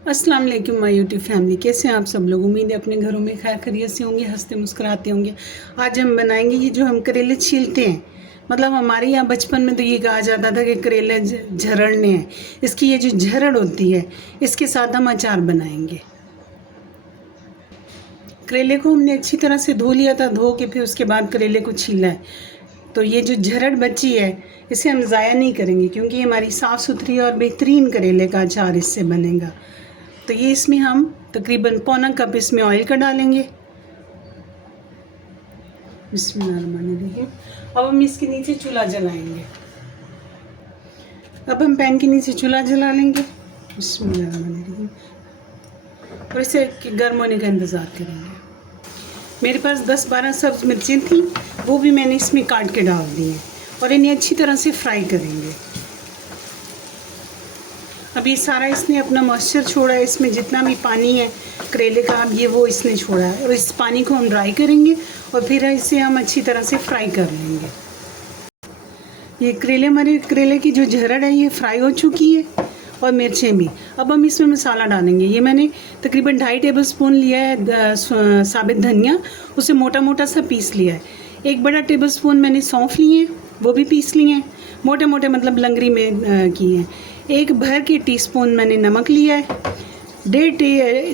अस्सलाम वालेकुम my YouTube family, कैसे हैं आप सब लोग। उम्मीद है अपने घरों में खैर खैरियत से होंगे, हंसते मुस्कुराते होंगे। आज हम बनाएंगे ये जो हम करेले छीलते हैं, मतलब हमारे यहाँ बचपन में तो ये कहा जाता था कि करेले झरड़ने हैं। इसकी ये जो झरड़ होती है, इसके साथ हम अचार बनाएंगे। करेले को हमने अच्छी तरह से धो लिया था, धो के फिर उसके बाद करेले को छीला है। तो ये जो झरड़ बची है इसे हम ज़ाया नहीं करेंगे, क्योंकि ये हमारी साफ़ सुथरी और बेहतरीन करेले का अचार इससे बनेगा। तो ये इसमें हम तकरीबन पौना कप इसमें ऑयल का डालेंगे। बिस्मिल्लाहिर्रहमानिर्रहीम। अब हम इसके नीचे चूल्हा जलाएंगे। अब हम पैन के नीचे चूल्हा जला लेंगे। बिस्मिल्लाहिर्रहमानिर्रहीम। और इसे गर्म होने का इंतज़ार करेंगे। मेरे पास 10-12 सब्ज़ मिर्चें थी, वो भी मैंने इसमें काट के डाल दी हैं और इन्हें अच्छी तरह से फ्राई करेंगे। अब ये सारा इसने अपना मॉइस्चर छोड़ा है, इसमें जितना भी पानी है करेले का अब ये वो इसने छोड़ा है, और इस पानी को हम ड्राई करेंगे और फिर इसे हम अच्छी तरह से फ्राई कर लेंगे। ये हमारे करेले की जो झरड़ है ये फ्राई हो चुकी है और मिर्चें भी। अब हम इसमें मसाला डालेंगे। ये मैंने तकरीबन 2.5 टेबल स्पून लिया है साबित धनिया, उसे मोटा मोटा सा पीस लिया है। 1 बड़ा टेबल स्पून मैंने सौंफ लिए हैं, वो भी पीस लिए हैं, मोटे मोटे मतलब लंगरी में किए हैं। 1 भर के टीस्पून मैंने नमक लिया है।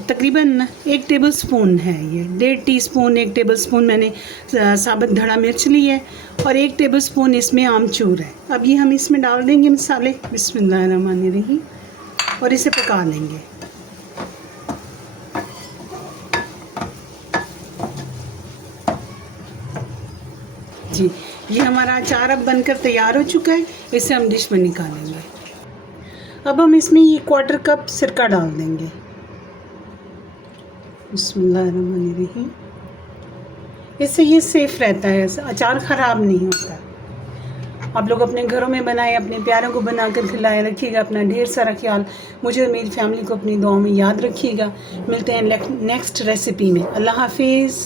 तकरीबन 1 टेबल स्पून है ये, 1.5 टीस्पून 1 टेबल स्पून मैंने साबित धड़ा मिर्च ली है और 1 टेबल स्पून इसमें आमचूर है। अब ये हम इसमें डाल देंगे मसाले। बिस्मिल्लाहिर्रहमानिर्रहीम। और इसे पका लेंगे। जी, ये हमारा अचार अब बनकर तैयार हो चुका है। इसे हम डिश में निकालेंगे। अब हम इसमें ये 1/4 कप सिरका डाल देंगे। बिस्मिल्लाहिर्रहमानिर्रहीम। इससे ये सेफ़ रहता है, अचार ख़राब नहीं होता। आप लोग अपने घरों में बनाएं, अपने प्यारों को बना कर खिलाएं। रखिएगा अपना ढेर सारा ख्याल। मुझे और मेरी फैमिली को अपनी दुआओं में याद रखिएगा। मिलते हैं नेक्स्ट रेसिपी में। अल्लाह हाफिज़।